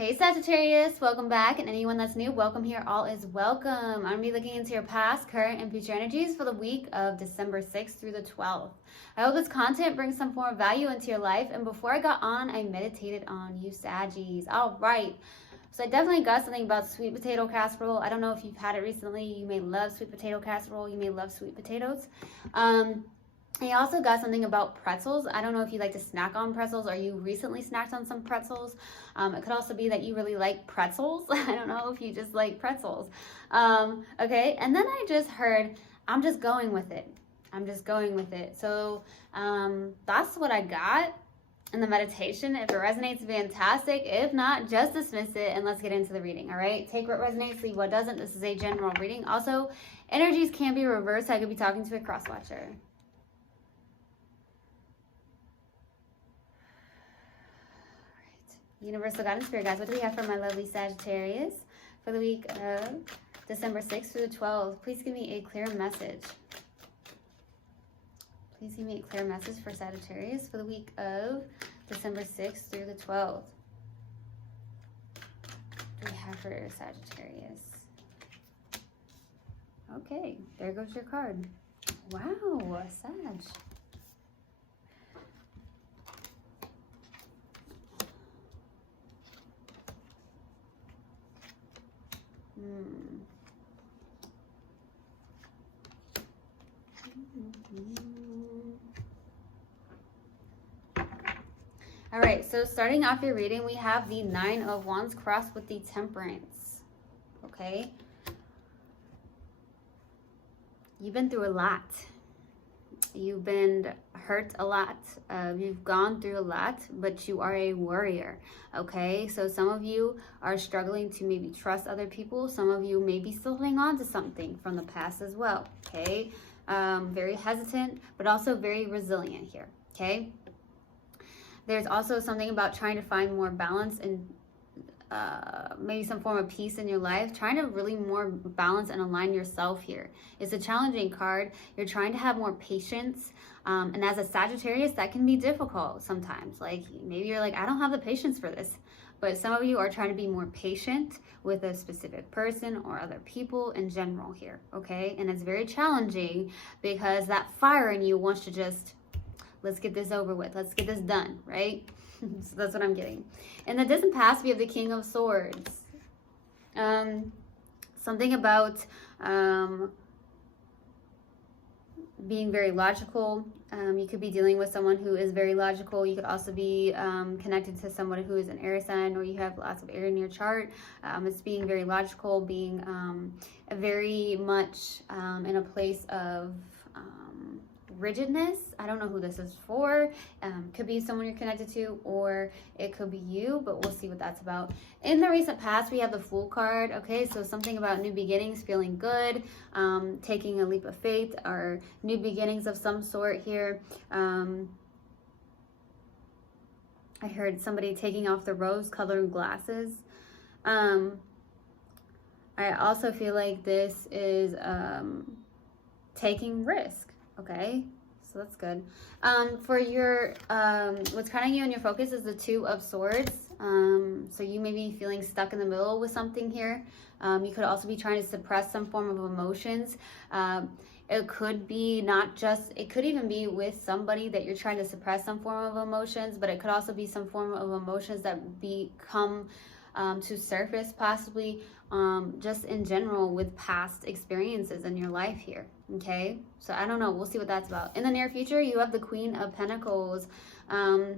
Hey Sagittarius, welcome back, and anyone that's new, welcome here. All is welcome. I'm going to be looking into your past, current, and future energies for the week of December 6th through the 12th. I hope this content brings some form of value into your life, and before I got on, I meditated on you Saggies. All right. So I definitely got something about sweet potato casserole. I don't know if you've had it recently. You may love sweet potato casserole. You may love sweet potatoes. I also got something about pretzels. I don't know if you like to snack on pretzels or you recently snacked on some pretzels. It could also be that you really like pretzels. I don't know if you just like pretzels. Okay, and then I just heard, I'm just going with it. I'm just going with it. So that's what I got in the meditation. If it resonates, fantastic. If not, just dismiss it and let's get into the reading, all right? Take what resonates, leave what doesn't. This is a general reading. Also, energies can be reversed. I could be talking to a cross-watcher. Universal God and Spirit guys, what do we have for my lovely Sagittarius for the week of December 6th through the 12th? Please give me a clear message. Please give me a clear message for Sagittarius for the week of December 6th through the 12th. What do we have for Sagittarius? Okay, there goes your card. Wow, Sag. All right, so starting off your reading, we have the Nine of Wands crossed with the Temperance. Okay. You've been through a lot. You've been hurt a lot. You've gone through a lot, but you are a warrior. Okay, so some of you are struggling to maybe trust other people. Some of you may be still holding on to something from the past as well. Okay, very hesitant, but also very resilient here. Okay, there's also something about trying to find more balance and maybe some form of peace in your life, trying to really more balance and align yourself here. It's a challenging card. You're trying to have more patience. And as a Sagittarius, that can be difficult sometimes. Like maybe you're like, I don't have the patience for this. But some of you are trying to be more patient with a specific person or other people in general here. Okay. And it's very challenging because that fire in you wants to just, let's get this over with. Let's get this done. Right. So that's what I'm getting. In the distant past, we have the King of Swords. Something about being very logical. You could be dealing with someone who is very logical. You could also be connected to someone who is an air sign, or you have lots of air in your chart. It's being very logical, being very much in a place of rigidness. I don't know who this is for. Could be someone you're connected to, or it could be you, but we'll see what that's about. In the recent past, we have the Fool card. Okay, so something about new beginnings, feeling good, taking a leap of faith, or new beginnings of some sort here. I heard somebody taking off the rose-colored glasses. I also feel like this is taking risk. Okay, so that's good. For your, what's kind of you and your focus is the Two of Swords. So you may be feeling stuck in the middle with something here. You could also be trying to suppress some form of emotions. It could be not just, it could even be with somebody that you're trying to suppress some form of emotions, but it could also be some form of emotions that become to surface possibly just in general with past experiences in your life here. Okay, so I don't know, we'll see what that's about. In the near future, you have the Queen of Pentacles. I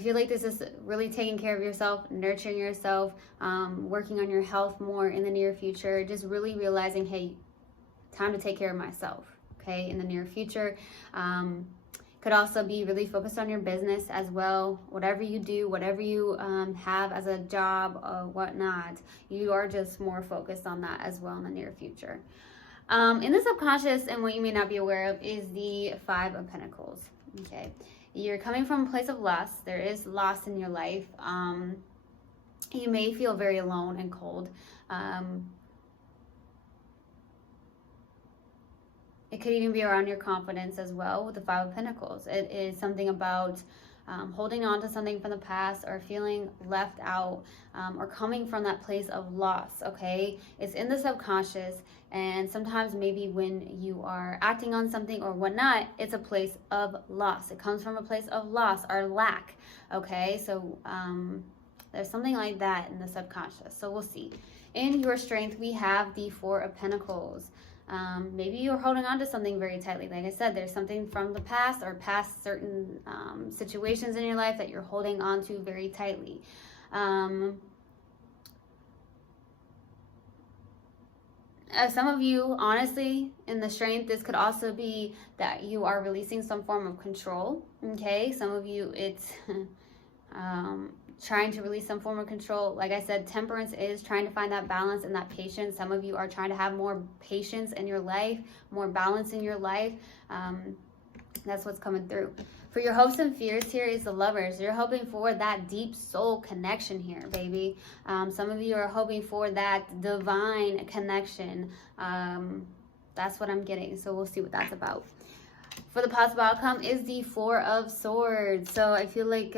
feel like this is really taking care of yourself, nurturing yourself, working on your health more in the near future, just really realizing, hey, time to take care of myself. Okay, in the near future. Could also be really focused on your business as well. Whatever you do, whatever you have as a job or whatnot, you are just more focused on that as well in the near future. In the subconscious, and what you may not be aware of, is the Five of Pentacles. Okay, you're coming from a place of loss. There is loss in your life. You may feel very alone and cold. It could even be around your confidence as well with the Five of Pentacles. It is something about holding on to something from the past, or feeling left out, or coming from that place of loss, okay? It's in the subconscious, and sometimes maybe when you are acting on something or whatnot, it's a place of loss. It comes from a place of loss or lack, okay? So there's something like that in the subconscious. So we'll see. In your strength, we have the Four of Pentacles. Maybe you're holding on to something very tightly. Like I said, there's something from the past or past certain situations in your life that you're holding on to very tightly. Some of you, honestly, in the strength, this could also be that you are releasing some form of control, okay? Some of you, it's trying to release some form of control. Like I said, temperance is trying to find that balance and that patience. Some of you are trying to have more patience in your life, more balance in your life. That's what's coming through. For your hopes and fears, here is the Lovers. You're hoping for that deep soul connection here, baby. Some of you are hoping for that divine connection. That's what I'm getting. So we'll see what that's about. For the possible outcome is the Four of Swords. So I feel like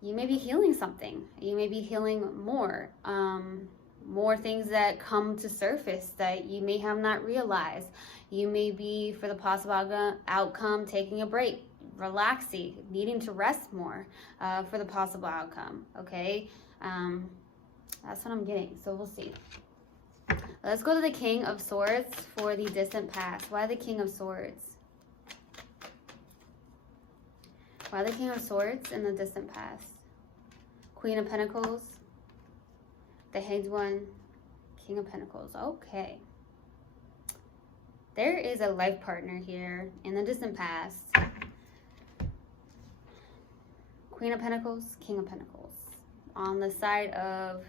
you may be healing something. You may be healing more. More things that come to surface that you may have not realized. You may be, for the possible outcome, taking a break, relaxing, needing to rest more for the possible outcome, okay? That's what I'm getting, so we'll see. Let's go to the King of Swords for the distant past. Why the King of Swords? Why the King of Swords in the distant past? Queen of Pentacles, the Hanged One, King of Pentacles. Okay. There is a life partner here in the distant past. Queen of Pentacles, King of Pentacles. On the side of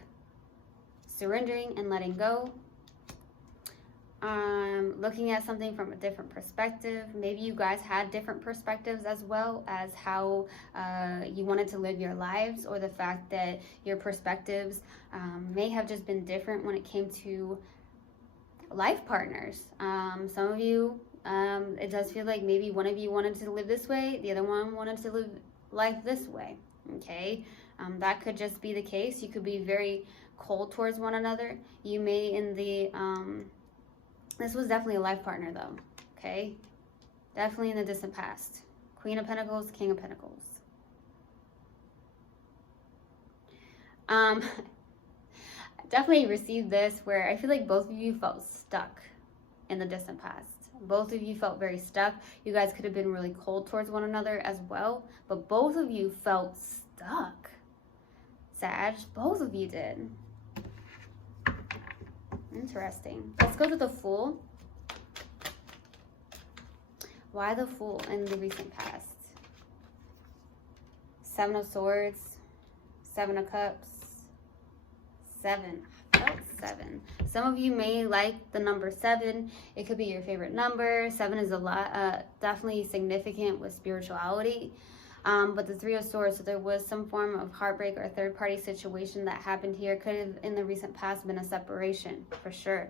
surrendering and letting go. Looking at something from a different perspective. Maybe you guys had different perspectives as well as how you wanted to live your lives, or the fact that your perspectives may have just been different when it came to life partners. Some of you, it does feel like maybe one of you wanted to live this way, the other one wanted to live life this way, okay? That could just be the case. You could be very cold towards one another. You may in the this was definitely a life partner though, okay? Definitely in the distant past. Queen of Pentacles, King of Pentacles. Definitely received this where I feel like both of you felt stuck in the distant past. Both of you felt very stuck. You guys could have been really cold towards one another as well, but both of you felt stuck. Sag, both of you did. Interesting. Let's go to the Fool. Why the Fool in the recent past? Seven of Swords, Seven of Cups, Seven. I felt seven. Some of you may like the number 7. It could be your favorite number. 7 is a lot, definitely significant with spirituality. But the Three of Swords, so there was some form of heartbreak or a third-party situation that happened here. Could have, in the recent past, been a separation, for sure.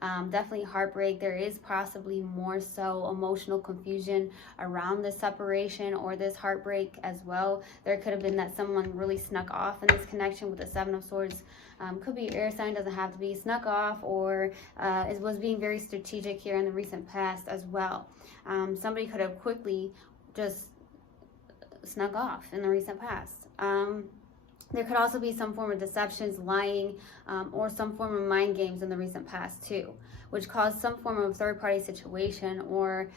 Definitely heartbreak. There is possibly more so emotional confusion around this separation or this heartbreak as well. There could have been that someone really snuck off in this connection with the Seven of Swords. Could be air sign, doesn't have to be, snuck off, or it was being very strategic here in the recent past as well. Somebody could have quickly just snuck off in the recent past. There could also be some form of deceptions, lying, or some form of mind games in the recent past too, which caused some form of third-party situation, or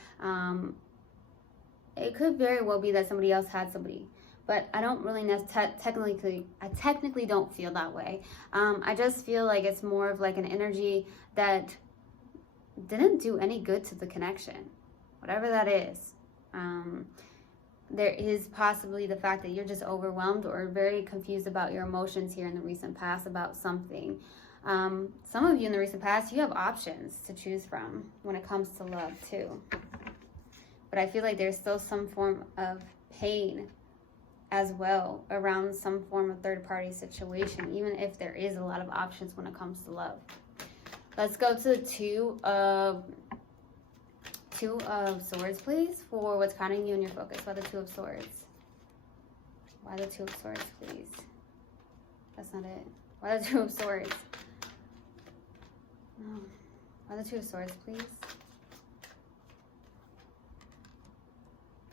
it could very well be that somebody else had somebody. But I don't really technically don't feel that way. I just feel like it's more of like an energy that didn't do any good to the connection, whatever that is. There is possibly the fact that you're just overwhelmed or very confused about your emotions here in the recent past about something. Some of you in the recent past, you have options to choose from when it comes to love too. But I feel like there's still some form of pain as well around some form of third-party situation, even if there is a lot of options when it comes to love. Let's go to the Two Two of Swords, please, for what's counting you in your focus. Why the Two of Swords? Why the Two of Swords, please? That's not it. Why the Two of Swords? No. Why the Two of Swords, please?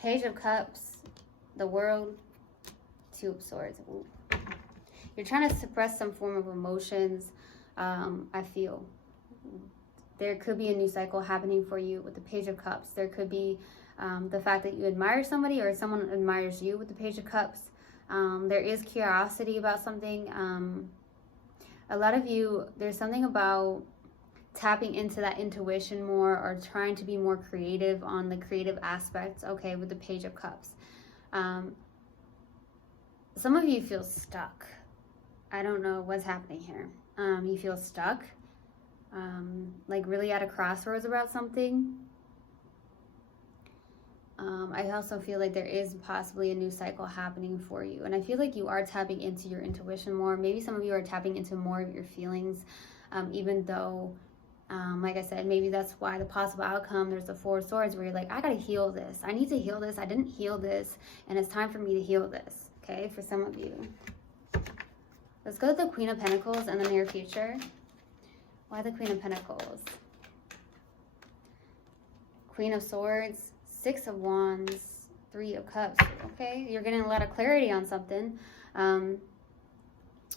Page of Cups, the World, Two of Swords. Ooh. You're trying to suppress some form of emotions, I feel. There could be a new cycle happening for you with the Page of Cups. There could be the fact that you admire somebody or someone admires you with the Page of Cups. There is curiosity about something. A lot of you, there's something about tapping into that intuition more or trying to be more creative on the creative aspects, okay, with the Page of Cups. Some of you feel stuck. I don't know what's happening here. You feel stuck, like really at a crossroads about something. I also feel like there is possibly a new cycle happening for you. And I feel like you are tapping into your intuition more. Maybe some of you are tapping into more of your feelings, even though, like I said, maybe that's why the possible outcome, there's the Four of Swords where you're like, I gotta heal this. I need to heal this. I didn't heal this. And it's time for me to heal this, okay, for some of you. Let's go with the Queen of Pentacles in the near future. Why the Queen of Pentacles? Queen of Swords, Six of Wands, Three of Cups. Okay, you're getting a lot of clarity on something.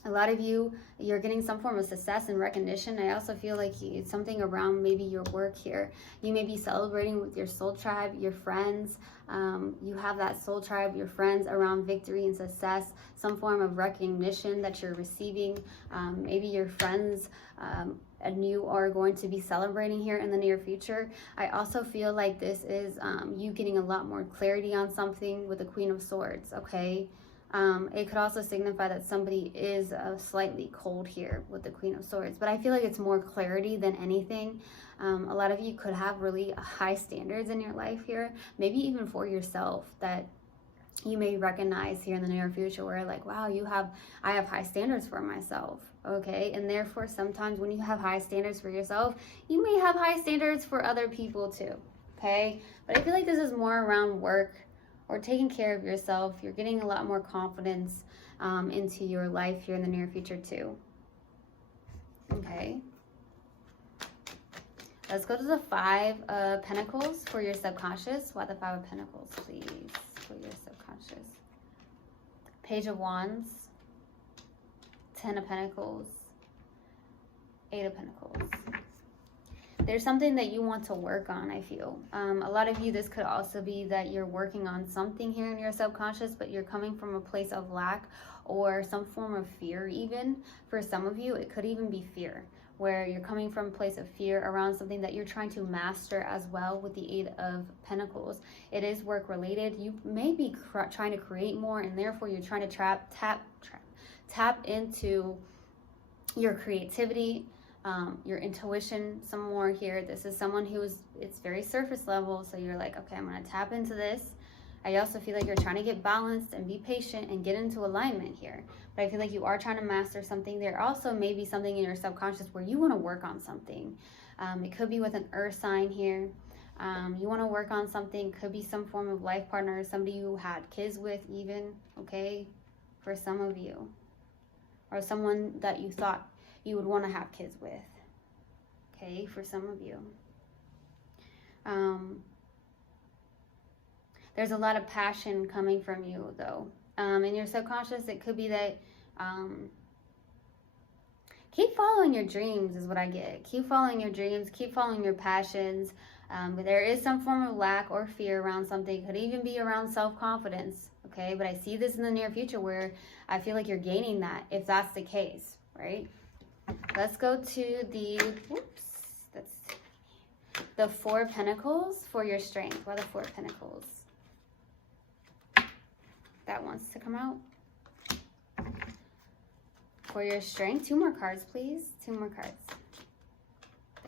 A lot of you, you're getting some form of success and recognition. I also feel like it's something around maybe your work here. You may be celebrating with your soul tribe, your friends. You have that soul tribe, your friends around victory and success, some form of recognition that you're receiving. Maybe your friends and you are going to be celebrating here in the near future. I also feel like this is you getting a lot more clarity on something with the Queen of Swords, okay? It could also signify that somebody is slightly cold here with the Queen of Swords, but I feel like it's more clarity than anything. A lot of you could have really high standards in your life here, maybe even for yourself, that you may recognize here in the near future where like, wow, I have high standards for myself, okay? And therefore, sometimes when you have high standards for yourself, you may have high standards for other people too, okay? But I feel like this is more around work or taking care of yourself. You're getting a lot more confidence into your life here in the near future too. Okay. Let's go to the Five of Pentacles for your subconscious. Why the Five of Pentacles, please, for your subconscious? Page of Wands, Ten of Pentacles, Eight of Pentacles. There's something that you want to work on, I feel. A lot of you, this could also be that you're working on something here in your subconscious, but you're coming from a place of lack or some form of fear even. For some of you, it could even be fear, where you're coming from a place of fear around something that you're trying to master as well with the Eight of Pentacles. It is work related. You may be trying to create more, and therefore you're trying to tap into your creativity, your intuition some more here. This is someone it's very surface level, so you're like, okay, I'm going to tap into this. I also feel like you're trying to get balanced and be patient and get into alignment here. But I feel like you are trying to master something. There also may be something in your subconscious where you want to work on something. It could be with an earth sign here. You want to work on something. Could be some form of life partner, somebody you had kids with even, okay, for some of you. Or someone that you thought you would want to have kids with, okay, for some of you. There's a lot of passion coming from you, though. In your subconscious, it could be that keep following your dreams is what I get. Keep following your dreams, keep following your passions. But there is some form of lack or fear around something. It could even be around self-confidence, okay? But I see this in the near future where I feel like you're gaining that, if that's the case, right? Let's go to the Four of Pentacles for your strength. Why the Four of Pentacles? That wants to come out. For your strength, two more cards, please. Two more cards.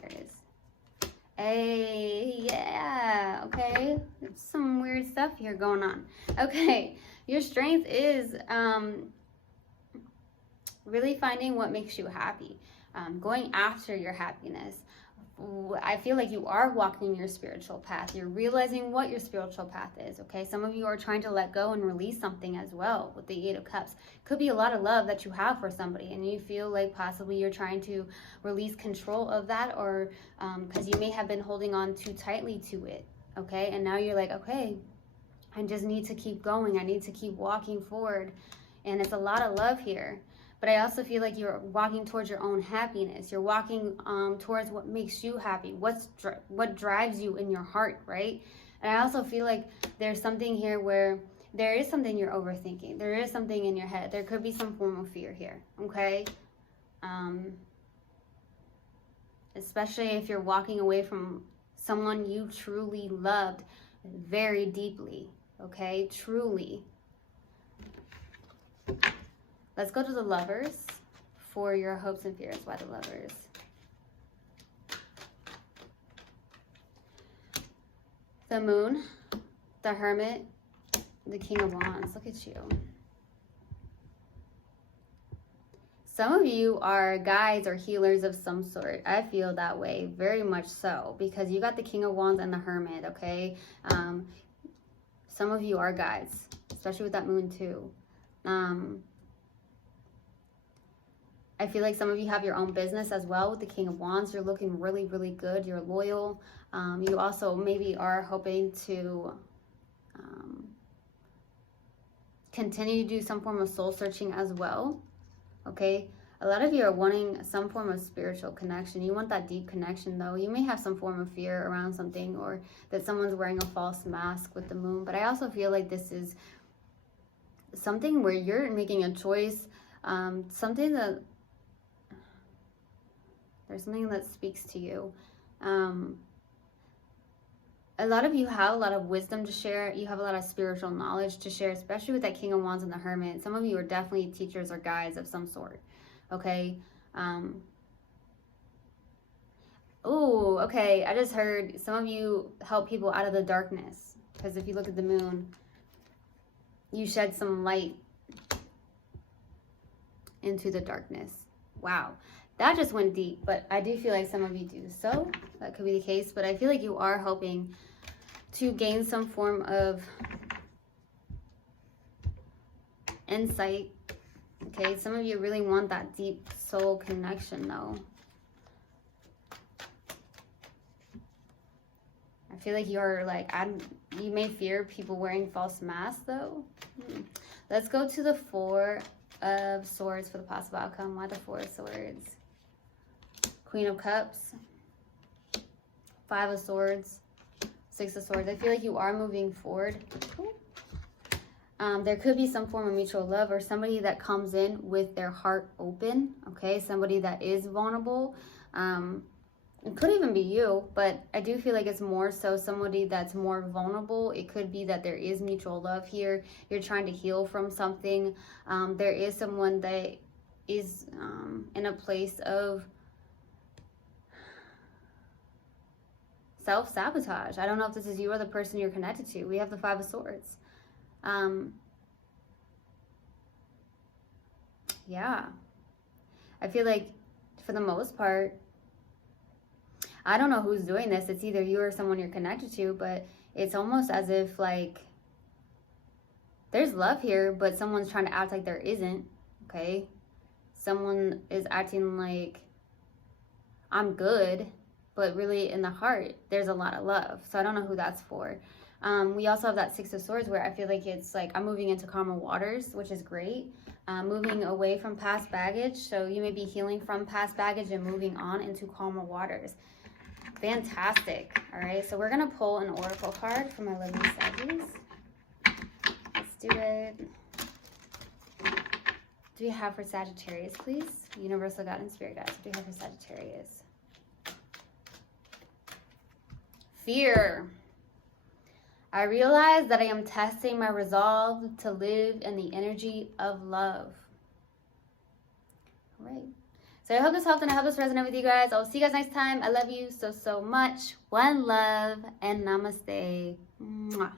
There it is. Hey, yeah, okay. There's some weird stuff here going on. Okay, your strength is really finding what makes you happy, going after your happiness, I feel like you are walking your spiritual path. You're realizing what your spiritual path is, okay? Some of you are trying to let go and release something as well with the Eight of Cups. Could be a lot of love that you have for somebody, and you feel like possibly you're trying to release control of that, or because you may have been holding on too tightly to it, okay? And now you're like, okay, I just need to keep going. I need to keep walking forward. And it's a lot of love here. But I also feel like you're walking towards your own happiness. You're walking towards what makes you happy, what drives you in your heart, right? And I also feel like there's something here where there is something you're overthinking. There is something in your head. There could be some form of fear here, okay? Especially if you're walking away from someone you truly loved very deeply, okay? Truly. Let's go to the Lovers for your hopes and fears. Why the Lovers? The Moon, the Hermit, the King of Wands. Look at you. Some of you are guides or healers of some sort. I feel that way, very much so, because you got the King of Wands and the Hermit, okay? Some of you are guides, especially with that Moon too. I feel like some of you have your own business as well with the King of Wands. You're looking really, really good. You're loyal. You also maybe are hoping to continue to do some form of soul searching as well. Okay? A lot of you are wanting some form of spiritual connection. You want that deep connection though. You may have some form of fear around something, or that someone's wearing a false mask with the Moon. But I also feel like this is something where you're making a choice, something that there's something that speaks to you. A lot of you have a lot of wisdom to share. You have a lot of spiritual knowledge to share, especially with that King of Wands and the Hermit. Some of you are definitely teachers or guides of some sort. Okay. Oh, okay. I just heard some of you help people out of the darkness. Because if you look at the Moon, you shed some light into the darkness. Wow. That just went deep, but I do feel like some of you do so. That could be the case, but I feel like you are hoping to gain some form of insight. Okay, some of you really want that deep soul connection though. I feel like you're like, you may fear people wearing false masks though. Let's go to the Four of Swords for the possible outcome. Why the Four of Swords? Queen of Cups, Five of Swords, Six of Swords. I feel like you are moving forward. There could be some form of mutual love, or somebody that comes in with their heart open, okay? Somebody that is vulnerable. It could even be you, but I do feel like it's more so somebody that's more vulnerable. It could be that there is mutual love here. You're trying to heal from something. There is someone that is in a place of self-sabotage. I don't know if this is you or the person you're connected to. We have the Five of Swords. Yeah. I feel like for the most part, I don't know who's doing this. It's either you or someone you're connected to, but it's almost as if like there's love here, but someone's trying to act like there isn't, okay? Someone is acting like I'm good, but really in the heart, there's a lot of love. So I don't know who that's for. We also have that Six of Swords where I feel like it's like I'm moving into calmer waters, which is great. Moving away from past baggage. So you may be healing from past baggage and moving on into calmer waters. Fantastic. All right, so we're going to pull an oracle card for my lovely Saggies. Let's do it. What do you have for Sagittarius, please? Universal God and Spirit Guides. What do you have for Sagittarius? Fear. I realize that I am testing my resolve to live in the energy of love. All right. So I hope this helped and I hope this resonated with you guys. I'll see you guys next time. I love you so, so much. One love and namaste. Mwah.